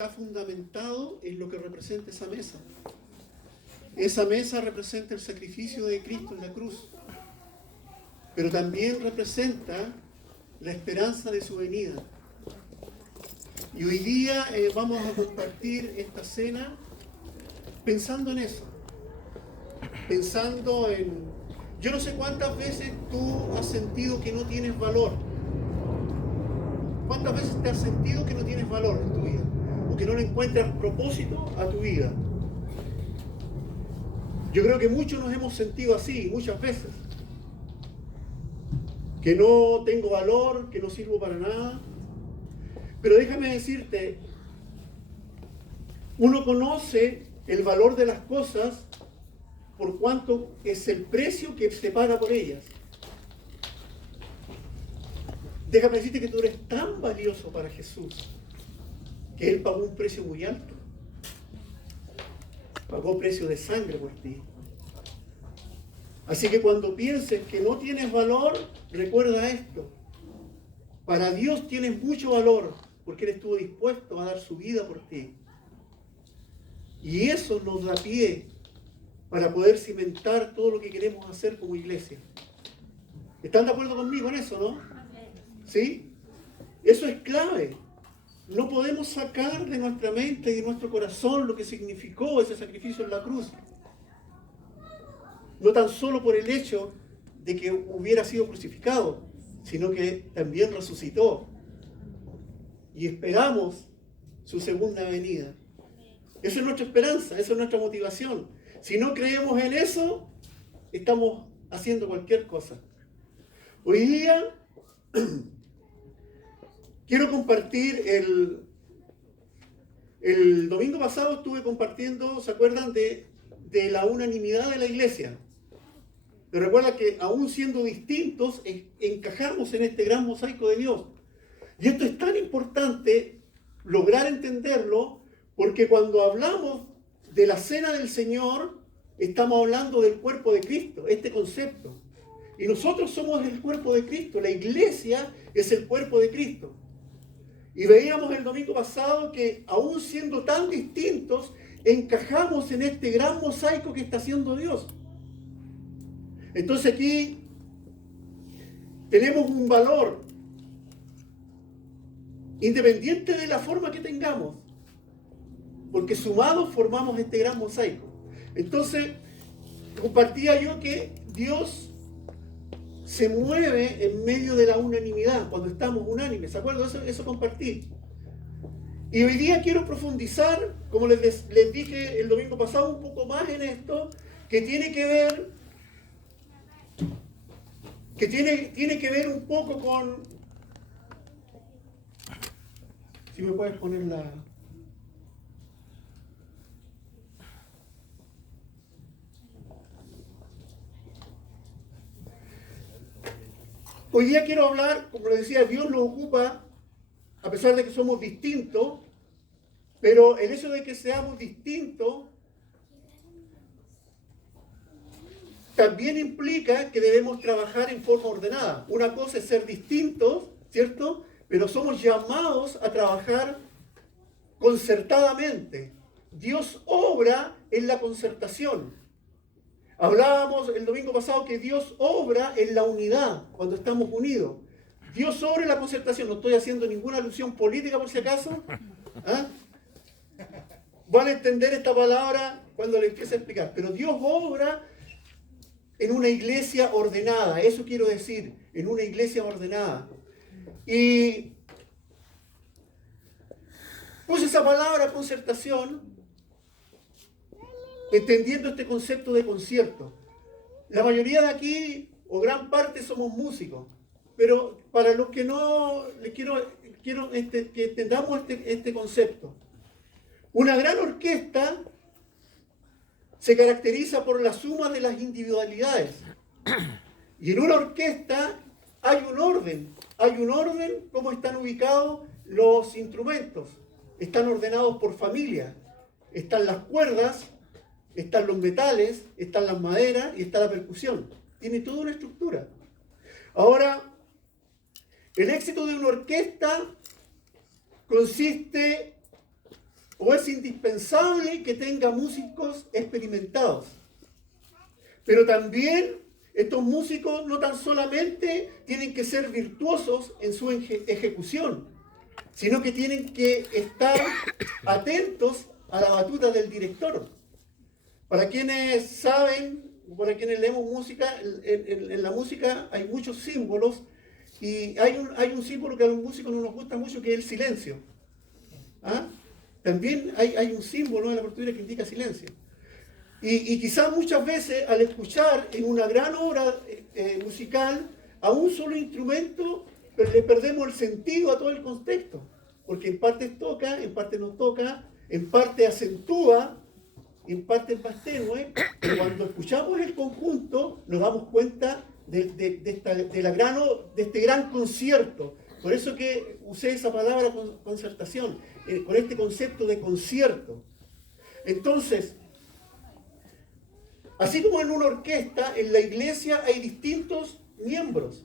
está fundamentado en lo que representa esa mesa. Esa mesa representa el sacrificio de Cristo en la cruz, pero también representa la esperanza de su venida. Y hoy día vamos a compartir esta cena pensando en eso, pensando en... Yo no sé cuántas veces tú has sentido que no tienes valor. ¿Cuántas veces te has sentido que no tienes valor en tu vida? O que no le encuentras propósito a tu vida. Yo creo que muchos nos hemos sentido así, muchas veces. Que no tengo valor, que no sirvo para nada. Pero déjame decirte, uno conoce el valor de las cosas por cuanto es el precio que se paga por ellas. Déjame decirte que tú eres tan valioso para Jesús que Él pagó un precio muy alto. Pagó precio de sangre por ti. Así que cuando pienses que no tienes valor, recuerda esto. Para Dios tienes mucho valor porque Él estuvo dispuesto a dar su vida por ti. Y eso nos da pie para poder cimentar todo lo que queremos hacer como iglesia. ¿Están de acuerdo conmigo en eso, no? ¿Sí? Eso es clave. No podemos sacar de nuestra mente y de nuestro corazón lo que significó ese sacrificio en la cruz. No tan solo por el hecho de que hubiera sido crucificado, sino que también resucitó. Y esperamos su segunda venida. Esa es nuestra esperanza, esa es nuestra motivación. Si no creemos en eso, estamos haciendo cualquier cosa. Hoy día quiero compartir el domingo pasado estuve compartiendo, ¿se acuerdan de la unanimidad de la iglesia? Pero recuerda que aún siendo distintos, encajamos en este gran mosaico de Dios. Y esto es tan importante lograr entenderlo, porque cuando hablamos de la cena del Señor, estamos hablando del cuerpo de Cristo, este concepto. Y nosotros somos el cuerpo de Cristo, la iglesia es el cuerpo de Cristo. Y veíamos el domingo pasado que aún siendo tan distintos, encajamos en este gran mosaico que está haciendo Dios. Entonces aquí tenemos un valor, independiente de la forma que tengamos, porque sumados formamos este gran mosaico. Entonces, compartía yo que Dios se mueve en medio de la unanimidad, cuando estamos unánimes. ¿Se acuerdan? Eso compartí. Y hoy día quiero profundizar, como les dije el domingo pasado, un poco más en esto, que tiene que ver un poco con... Si me puedes poner la... Hoy día quiero hablar, como les decía, Dios nos ocupa, a pesar de que somos distintos, pero el hecho de que seamos distintos también implica que debemos trabajar en forma ordenada. Una cosa es ser distintos, ¿cierto? Pero somos llamados a trabajar concertadamente. Dios obra en la concertación. Hablábamos el domingo pasado que Dios obra en la unidad, cuando estamos unidos. Dios obra en la concertación. No estoy haciendo ninguna alusión política por si acaso. ¿Ah? Van a entender esta palabra cuando le empiece a explicar. Pero Dios obra en una iglesia ordenada. Eso quiero decir, en una iglesia ordenada. Y puse esa palabra concertación, entendiendo este concepto de concierto. La mayoría de aquí, o gran parte, somos músicos. Pero para los que no, les quiero que entendamos este concepto. Una gran orquesta se caracteriza por la suma de las individualidades. Y en una orquesta hay un orden cómo están ubicados los instrumentos. Están ordenados por familia. Están las cuerdas, están los metales, están las maderas y está la percusión. Tiene toda una estructura. Ahora, el éxito de una orquesta consiste o es indispensable que tenga músicos experimentados. Pero también estos músicos no tan solamente tienen que ser virtuosos en su ejecución, sino que tienen que estar atentos a la batuta del director. Para quienes saben, para quienes leemos música, en la música hay muchos símbolos, y hay un símbolo que a los músicos no nos gusta mucho, que es el silencio. ¿Ah? También hay un símbolo en la partitura que indica silencio. Y quizás muchas veces al escuchar en una gran obra musical a un solo instrumento, le perdemos el sentido a todo el contexto, porque en parte toca, en parte no toca, en parte acentúa, en parte es más tenue, pero cuando escuchamos el conjunto nos damos cuenta de este gran concierto. Por eso que usé esa palabra concertación, con este concepto de concierto. Entonces, así como en una orquesta, en la iglesia hay distintos miembros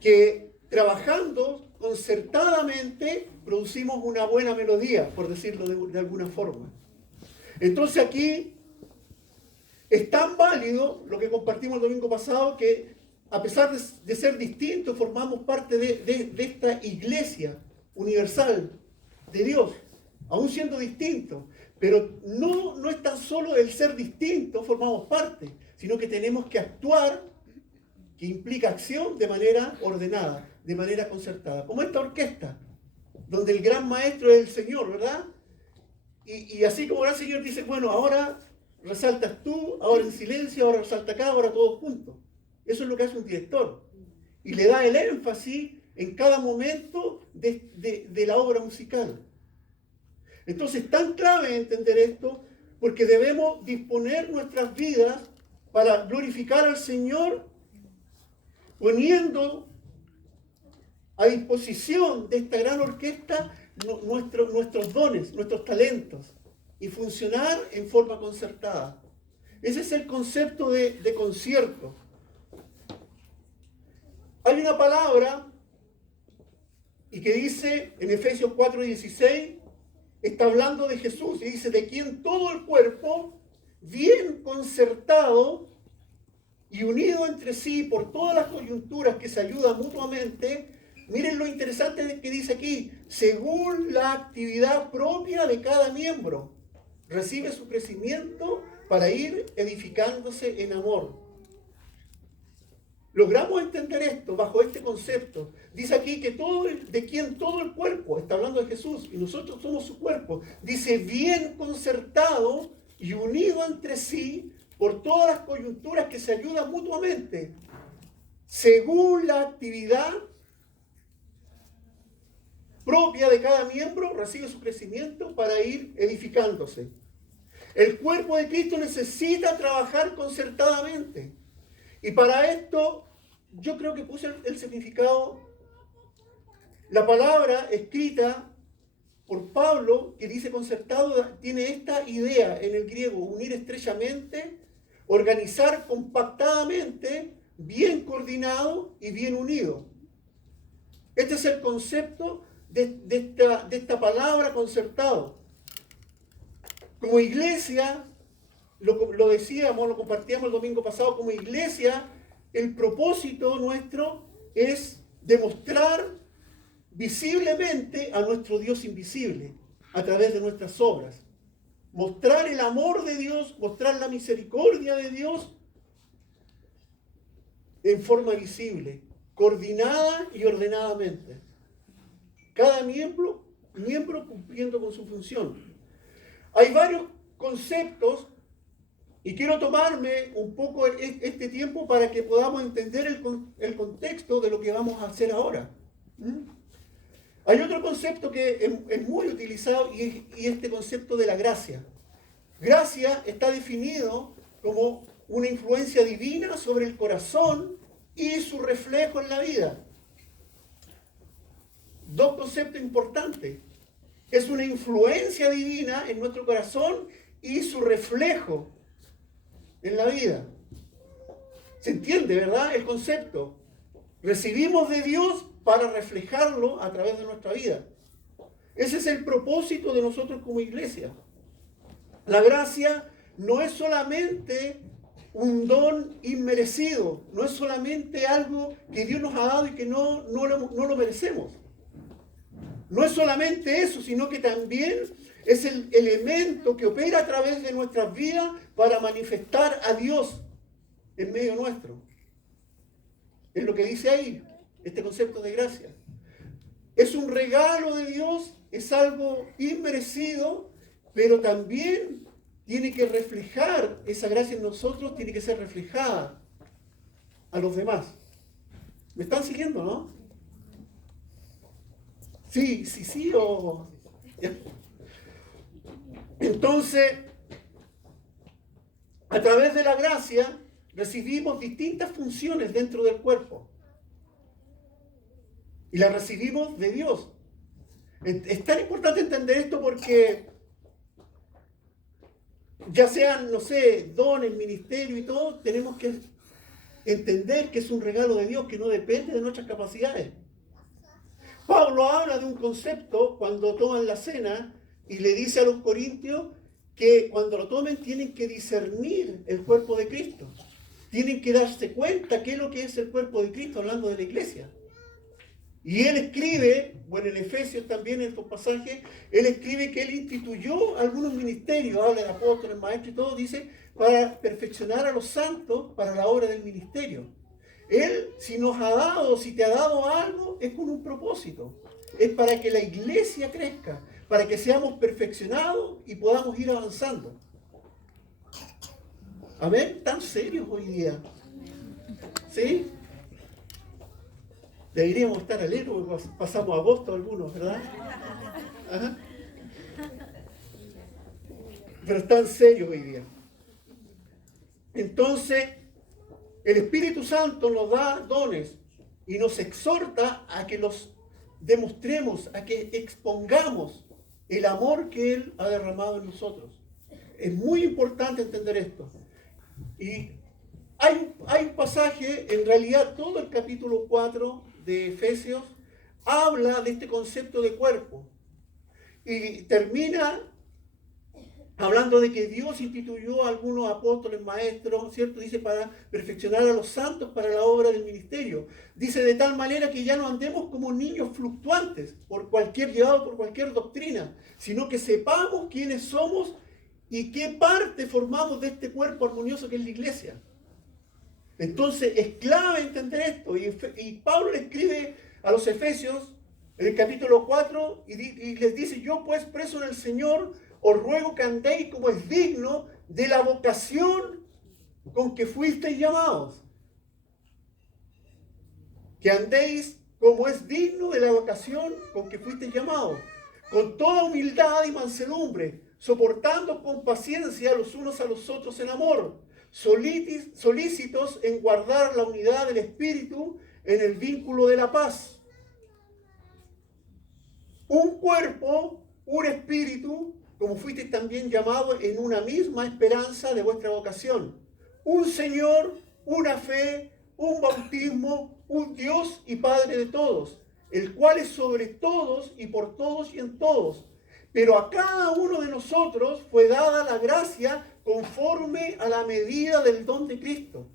que trabajando concertadamente producimos una buena melodía, por decirlo de alguna forma. Entonces aquí es tan válido lo que compartimos el domingo pasado, que a pesar de ser distintos, formamos parte de esta iglesia universal de Dios, aún siendo distintos. Pero no es tan solo el ser distintos, formamos parte, sino que tenemos que actuar, que implica acción de manera ordenada, de manera concertada. Como esta orquesta, donde el gran maestro es el Señor, ¿verdad? Y así como el Señor dice, bueno, ahora resaltas tú, ahora en silencio, ahora resalta acá, ahora todos juntos. Eso es lo que hace un director. Y le da el énfasis en cada momento de la obra musical. Entonces es tan clave entender esto, porque debemos disponer nuestras vidas para glorificar al Señor, poniendo a disposición de esta gran orquesta nuestros dones, nuestros talentos, y funcionar en forma concertada. Ese es el concepto de concierto. Hay una palabra y que dice en Efesios 4:16, está hablando de Jesús, y dice, de quien todo el cuerpo, bien concertado y unido entre sí por todas las coyunturas que se ayudan mutuamente. Miren lo interesante que dice aquí, según la actividad propia de cada miembro, recibe su crecimiento para ir edificándose en amor. Logramos entender esto bajo este concepto. Dice aquí que de quien todo el cuerpo, está hablando de Jesús, y nosotros somos su cuerpo. Dice, bien concertado y unido entre sí por todas las coyunturas que se ayudan mutuamente, según la actividad propia de cada miembro, recibe su crecimiento para ir edificándose. El cuerpo de Cristo necesita trabajar concertadamente. Y para esto, yo creo que puse el significado, la palabra escrita por Pablo, que dice concertado, tiene esta idea en el griego: unir estrechamente, organizar compactadamente, bien coordinado y bien unido. Este es el concepto de esta palabra concertado. Como iglesia, lo decíamos, lo compartíamos el domingo pasado, como iglesia, el propósito nuestro es demostrar visiblemente a nuestro Dios invisible a través de nuestras obras. Mostrar el amor de Dios, mostrar la misericordia de Dios en forma visible, coordinada y ordenadamente. Cada miembro cumpliendo con su función. Hay varios conceptos y quiero tomarme un poco este tiempo para que podamos entender el contexto de lo que vamos a hacer ahora. Hay otro concepto que es muy utilizado y este concepto de la gracia. Gracia está definido como una influencia divina sobre el corazón y su reflejo en la vida. Dos conceptos importantes. Es una influencia divina en nuestro corazón y su reflejo en la vida. ¿Se entiende, verdad? El concepto. Recibimos de Dios para reflejarlo a través de nuestra vida. Ese es el propósito de nosotros como iglesia. La gracia no es solamente un don inmerecido, no es solamente algo que Dios nos ha dado y que no lo merecemos. No es solamente eso, sino que también es el elemento que opera a través de nuestras vidas para manifestar a Dios en medio nuestro. Es lo que dice ahí, este concepto de gracia. Es un regalo de Dios, es algo inmerecido, pero también tiene que reflejar, esa gracia en nosotros tiene que ser reflejada a los demás. ¿Me están siguiendo, no? Sí, o... Ya. Entonces, a través de la gracia recibimos distintas funciones dentro del cuerpo. Y las recibimos de Dios. Es tan importante entender esto porque ya sean, no sé, dones, ministerio y todo, tenemos que entender que es un regalo de Dios que no depende de nuestras capacidades. Pablo habla de un concepto cuando toman la cena y le dice a los corintios que cuando lo tomen tienen que discernir el cuerpo de Cristo. Tienen que darse cuenta qué es lo que es el cuerpo de Cristo, hablando de la iglesia. Y él escribe, bueno, en Efesios también, en estos pasajes, él escribe que él instituyó algunos ministerios, habla de apóstoles, maestros y todo, dice, para perfeccionar a los santos para la obra del ministerio. Él, si nos ha dado, si te ha dado algo, es con un propósito. Es para que la iglesia crezca, para que seamos perfeccionados y podamos ir avanzando. Amén, tan serios hoy día. ¿Sí? Deberíamos estar alegres porque pasamos agosto algunos, ¿verdad? Ajá. Pero están serios hoy día. Entonces, el Espíritu Santo nos da dones y nos exhorta a que los demostremos, a que expongamos el amor que Él ha derramado en nosotros. Es muy importante entender esto. Y hay un pasaje, en realidad todo el capítulo 4 de Efesios habla de este concepto de cuerpo. Y termina hablando de que Dios instituyó a algunos apóstoles, maestros, ¿cierto? Dice, para perfeccionar a los santos para la obra del ministerio. Dice, de tal manera que ya no andemos como niños fluctuantes, llevados por cualquier doctrina, sino que sepamos quiénes somos y qué parte formamos de este cuerpo armonioso que es la iglesia. Entonces, es clave entender esto. Y Pablo le escribe a los Efesios, en el capítulo 4, y les dice, yo pues preso en el Señor, os ruego que andéis como es digno de la vocación con que fuisteis llamados. Que andéis como es digno de la vocación con que fuisteis llamados. Con toda humildad y mansedumbre, soportando con paciencia los unos a los otros en amor, solícitos en guardar la unidad del Espíritu en el vínculo de la paz. Un cuerpo, un espíritu, como fuisteis también llamados en una misma esperanza de vuestra vocación. Un Señor, una fe, un bautismo, un Dios y Padre de todos, el cual es sobre todos y por todos y en todos. Pero a cada uno de nosotros fue dada la gracia conforme a la medida del don de Cristo.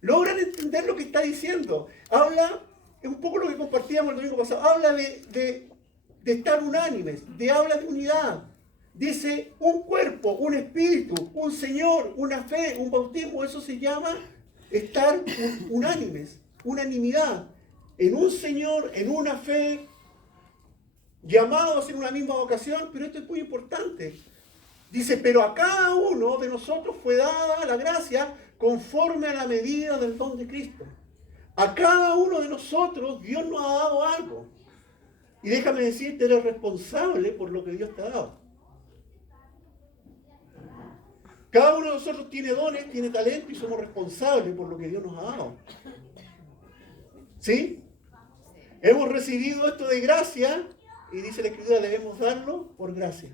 ¿Logran entender lo que está diciendo? Habla, es un poco lo que compartíamos el domingo pasado, habla de estar unánimes, habla de unidad. Dice un cuerpo, un espíritu, un Señor, una fe, un bautismo, eso se llama estar unánimes, unanimidad. En un Señor, en una fe, llamados en una misma vocación, pero esto es muy importante. Dice, pero a cada uno de nosotros fue dada la gracia conforme a la medida del don de Cristo. A cada uno de nosotros Dios nos ha dado algo. Y déjame decirte, eres responsable por lo que Dios te ha dado. Cada uno de nosotros tiene dones, tiene talento y somos responsables por lo que Dios nos ha dado. ¿Sí? Hemos recibido esto de gracia y dice la Escritura, debemos darlo por gracia.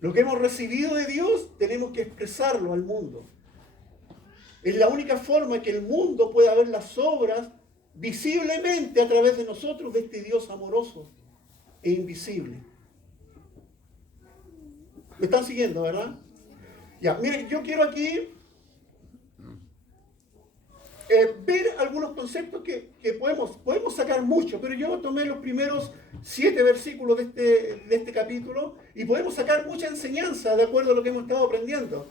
Lo que hemos recibido de Dios tenemos que expresarlo al mundo. Es la única forma que el mundo pueda ver las obras visiblemente a través de nosotros de este Dios amoroso. e invisible. ¿Me están siguiendo, verdad? Ya, miren, yo quiero aquí ver algunos conceptos que podemos sacar mucho, pero yo tomé los primeros 7 versículos de este capítulo y podemos sacar mucha enseñanza de acuerdo a lo que hemos estado aprendiendo.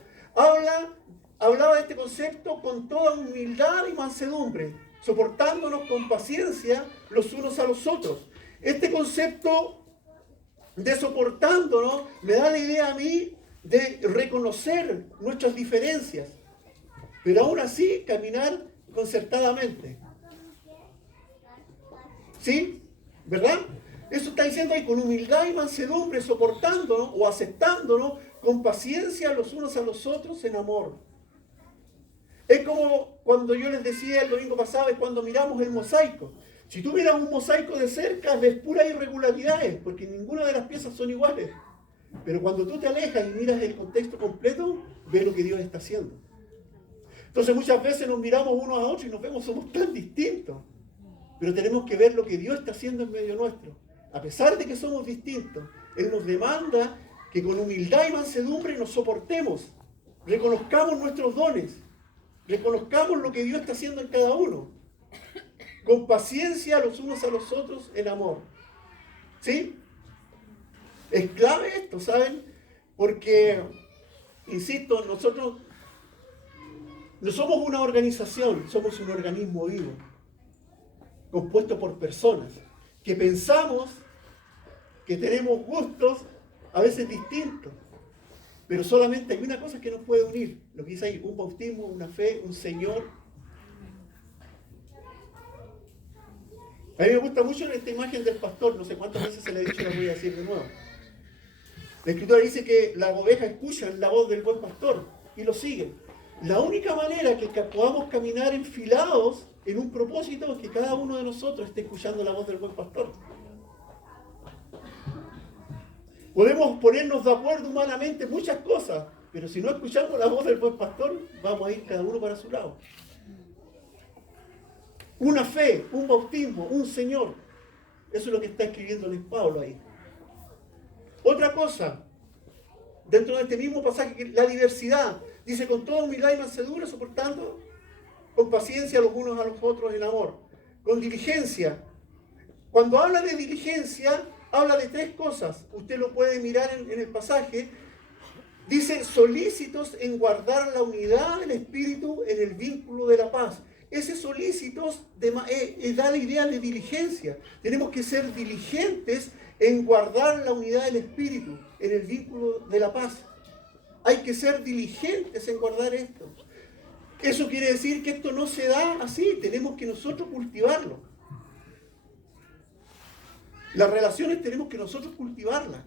Hablaba de este concepto con toda humildad y mansedumbre, soportándonos con paciencia los unos a los otros. Este concepto de soportándonos me da la idea a mí de reconocer nuestras diferencias, pero aún así caminar concertadamente. ¿Sí? ¿Verdad? Eso está diciendo ahí, con humildad y mansedumbre, soportándonos o aceptándonos con paciencia los unos a los otros en amor. Es como cuando yo les decía el domingo pasado, es cuando miramos el mosaico. Si tú miras un mosaico de cerca, ves puras irregularidades, porque ninguna de las piezas son iguales. Pero cuando tú te alejas y miras el contexto completo, ves lo que Dios está haciendo. Entonces muchas veces nos miramos unos a otros y nos vemos, somos tan distintos. Pero tenemos que ver lo que Dios está haciendo en medio nuestro. A pesar de que somos distintos, Él nos demanda que con humildad y mansedumbre nos soportemos, reconozcamos nuestros dones, reconozcamos lo que Dios está haciendo en cada uno, con paciencia los unos a los otros en amor. ¿Sí? Es clave esto, ¿saben? Porque, insisto, nosotros no somos una organización, somos un organismo vivo, compuesto por personas, que pensamos que tenemos gustos a veces distintos, pero solamente hay una cosa que nos puede unir, lo que dice ahí, un bautismo, una fe, un Señor. A mí me gusta mucho esta imagen del pastor, no sé cuántas veces se le ha dicho, la voy a decir de nuevo. La Escritura dice que las ovejas escuchan la voz del buen pastor y lo siguen. La única manera que podamos caminar enfilados en un propósito es que cada uno de nosotros esté escuchando la voz del buen pastor. Podemos ponernos de acuerdo humanamente en muchas cosas, pero si no escuchamos la voz del buen pastor, vamos a ir cada uno para su lado. Una fe, un bautismo, un Señor. Eso es lo que está escribiéndoles Pablo ahí. Otra cosa, dentro de este mismo pasaje, la diversidad. Dice, con toda humildad y mansedumbre, soportando con paciencia los unos a los otros en amor. Con diligencia. Cuando habla de diligencia, habla de 3 cosas. Usted lo puede mirar en el pasaje. Dice, solícitos en guardar la unidad del Espíritu en el vínculo de la paz. Ese solícitos da la idea de diligencia. Tenemos que ser diligentes en guardar la unidad del Espíritu en el vínculo de la paz. Hay que ser diligentes en guardar esto. Eso quiere decir que esto no se da así, tenemos que nosotros cultivarlo. Las relaciones tenemos que nosotros cultivarlas.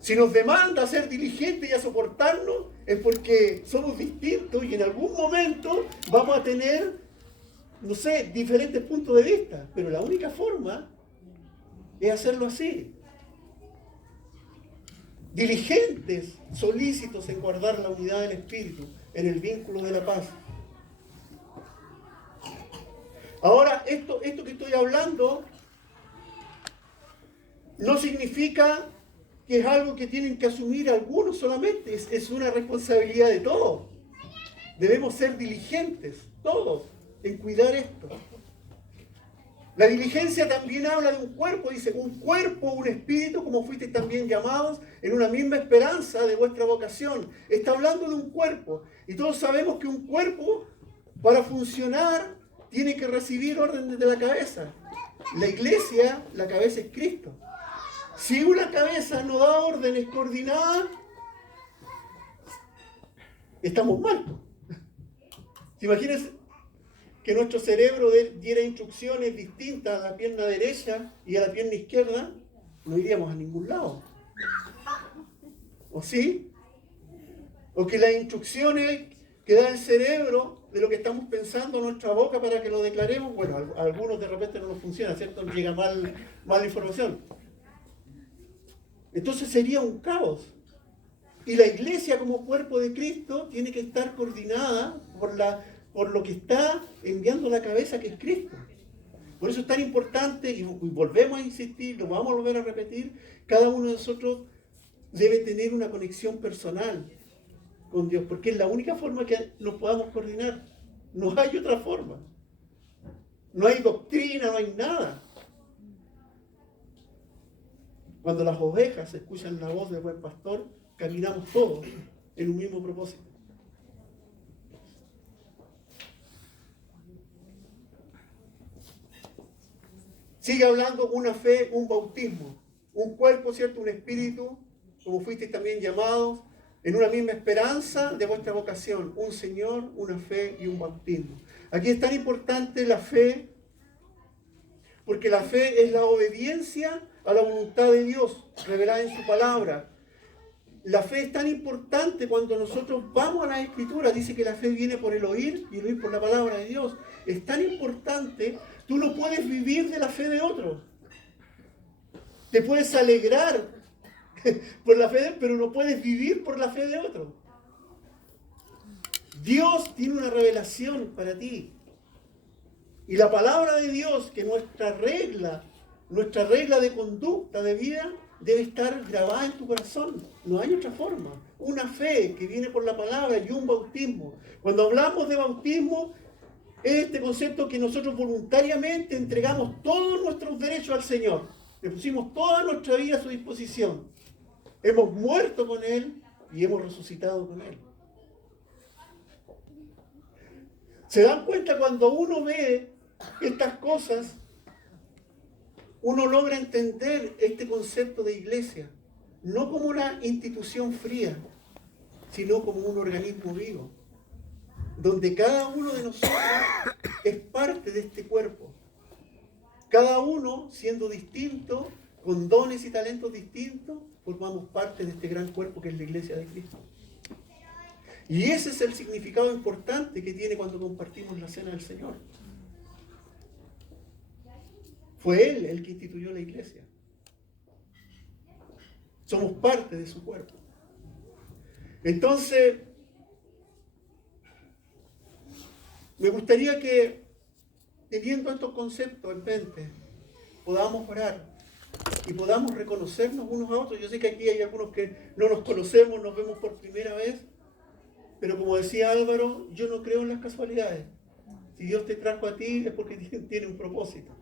Si nos demanda ser diligentes y a soportarnos, es porque somos distintos y en algún momento vamos a tener, no sé, diferentes puntos de vista. Pero la única forma es hacerlo así. Diligentes, solícitos en guardar la unidad del Espíritu en el vínculo de la paz. Ahora, esto que estoy hablando no significa que es algo que tienen que asumir algunos solamente, es una responsabilidad de todos. Debemos ser diligentes, todos, en cuidar esto. La diligencia también habla de un cuerpo, dice, un cuerpo, un espíritu, como fuisteis también llamados, en una misma esperanza de vuestra vocación. Está hablando de un cuerpo, y todos sabemos que un cuerpo, para funcionar, tiene que recibir órdenes de la cabeza. La iglesia, la cabeza es Cristo. Si una cabeza no da órdenes coordinadas, estamos mal. Imagínense que nuestro cerebro diera instrucciones distintas a la pierna derecha y a la pierna izquierda, no iríamos a ningún lado. ¿O sí? O que las instrucciones que da el cerebro de lo que estamos pensando en nuestra boca para que lo declaremos, bueno, a algunos de repente no nos funciona, ¿cierto? Nos llega mal información. Entonces sería un caos. Y la iglesia como cuerpo de Cristo tiene que estar coordinada por lo que está enviando la cabeza, que es Cristo. Por eso es tan importante, y volvemos a insistir, lo vamos a volver a repetir, cada uno de nosotros debe tener una conexión personal con Dios, porque es la única forma que nos podamos coordinar. No hay otra forma. No hay doctrina, no hay nada. Cuando las ovejas escuchan la voz del buen pastor, caminamos todos en un mismo propósito. Sigue hablando una fe, un bautismo, un cuerpo, ¿cierto? Un espíritu, como fuisteis también llamados, en una misma esperanza de vuestra vocación, un Señor, una fe y un bautismo. Aquí es tan importante la fe, porque la fe es la obediencia a la voluntad de Dios, revelada en su palabra. La fe es tan importante cuando nosotros vamos a la Escritura, dice que la fe viene por el oír y el oír por la palabra de Dios. Es tan importante, tú no puedes vivir de la fe de otro. Te puedes alegrar por la fe, pero no puedes vivir por la fe de otro. Dios tiene una revelación para ti. Y la palabra de Dios, que nuestra regla de conducta, de vida, debe estar grabada en tu corazón. No hay otra forma. Una fe que viene por la palabra y un bautismo. Cuando hablamos de bautismo, es este concepto que nosotros voluntariamente entregamos todos nuestros derechos al Señor. Le pusimos toda nuestra vida a su disposición. Hemos muerto con Él y hemos resucitado con Él. ¿Se dan cuenta cuando uno ve estas cosas? Uno logra entender este concepto de iglesia, no como una institución fría, sino como un organismo vivo, donde cada uno de nosotros es parte de este cuerpo. Cada uno, siendo distinto, con dones y talentos distintos, formamos parte de este gran cuerpo que es la iglesia de Cristo. Y ese es el significado importante que tiene cuando compartimos la cena del Señor. Fue Él el que instituyó la iglesia. Somos parte de su cuerpo. Entonces, me gustaría que, teniendo estos conceptos en mente, podamos orar y podamos reconocernos unos a otros. Yo sé que aquí hay algunos que no nos conocemos, nos vemos por primera vez, pero como decía Álvaro, yo no creo en las casualidades. Si Dios te trajo a ti es porque tiene un propósito.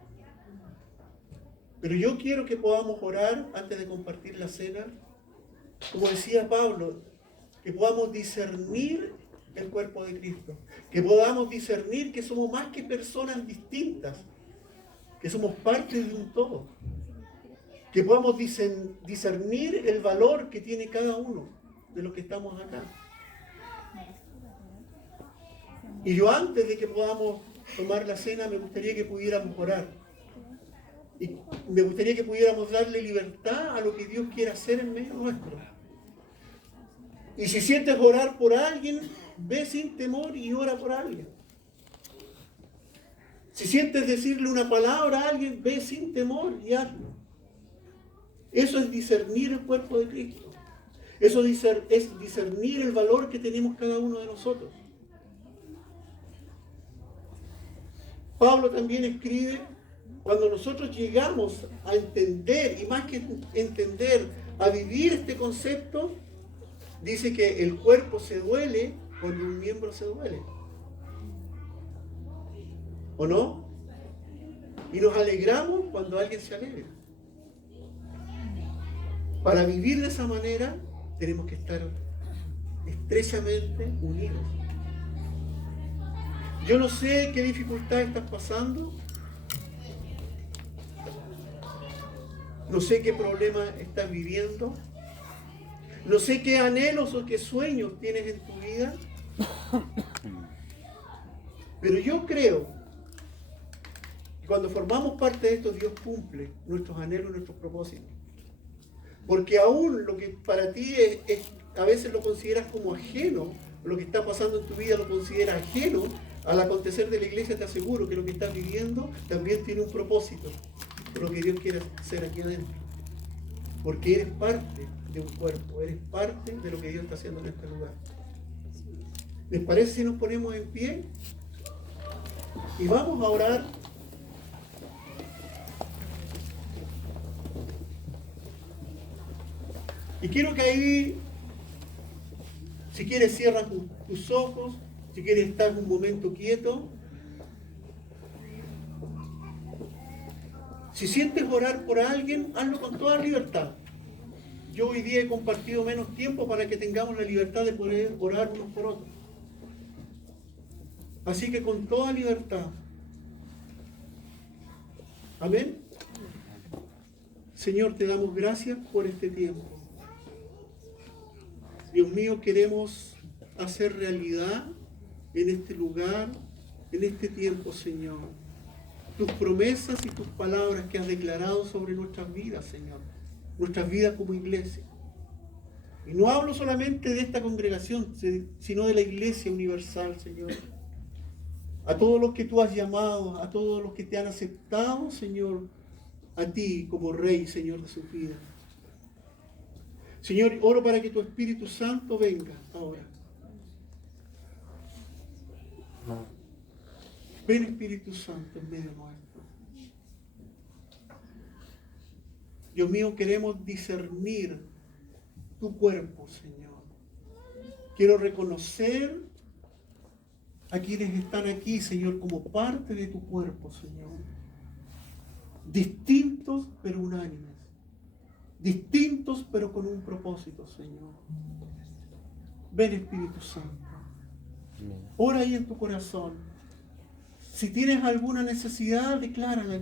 Pero yo quiero que podamos orar antes de compartir la cena, como decía Pablo, que podamos discernir el cuerpo de Cristo, que podamos discernir que somos más que personas distintas, que somos parte de un todo, que podamos discernir el valor que tiene cada uno de los que estamos acá. Y yo antes de que podamos tomar la cena me gustaría que pudiéramos orar. Y me gustaría que pudiéramos darle libertad a lo que Dios quiere hacer en medio nuestro. Y si sientes orar por alguien, ve sin temor y ora por alguien. Si sientes decirle una palabra a alguien, ve sin temor y hazlo. Eso es discernir el cuerpo de Cristo. Eso es discernir el valor que tenemos cada uno de nosotros. Pablo también escribe, cuando nosotros llegamos a entender, y más que entender, a vivir este concepto, dice que el cuerpo se duele cuando un miembro se duele. ¿O no? Y nos alegramos cuando alguien se alegra. Para vivir de esa manera, tenemos que estar estrechamente unidos. Yo no sé qué dificultad estás pasando. No sé qué problema estás viviendo. No sé qué anhelos o qué sueños tienes en tu vida. Pero yo creo que cuando formamos parte de esto, Dios cumple nuestros anhelos y nuestros propósitos. Porque aún lo que para ti a veces lo consideras como ajeno, lo que está pasando en tu vida lo consideras ajeno, al acontecer de la iglesia te aseguro que lo que estás viviendo también tiene un propósito. Por lo que Dios quiere hacer aquí adentro. Porque eres parte de un cuerpo, eres parte de lo que Dios está haciendo en este lugar. ¿Les parece si nos ponemos en pie? Y vamos a orar Y quiero que ahí, si quieres, cierra tus ojos, si quieres estar un momento quieto. Si sientes orar por alguien, hazlo con toda libertad. Yo hoy día he compartido menos tiempo para que tengamos la libertad de poder orar unos por otros. Así que con toda libertad. Amén. Señor, te damos gracias por este tiempo. Dios mío, queremos hacer realidad en este lugar, en este tiempo, Señor, tus promesas y tus palabras que has declarado sobre nuestras vidas, Señor, nuestras vidas como iglesia. Y no hablo solamente de esta congregación, sino de la iglesia universal, Señor. A todos los que tú has llamado, a todos los que te han aceptado, Señor, a ti como Rey, Señor, de sus vidas. Señor, oro para que tu Espíritu Santo venga ahora. Ven, Espíritu Santo, en medio nuestro. Dios mío, queremos discernir tu cuerpo, Señor. Quiero reconocer a quienes están aquí, Señor, como parte de tu cuerpo, Señor. Distintos pero unánimes. Distintos pero con un propósito, Señor. Ven, Espíritu Santo. Ora ahí en tu corazón. Si tienes alguna necesidad, declárala.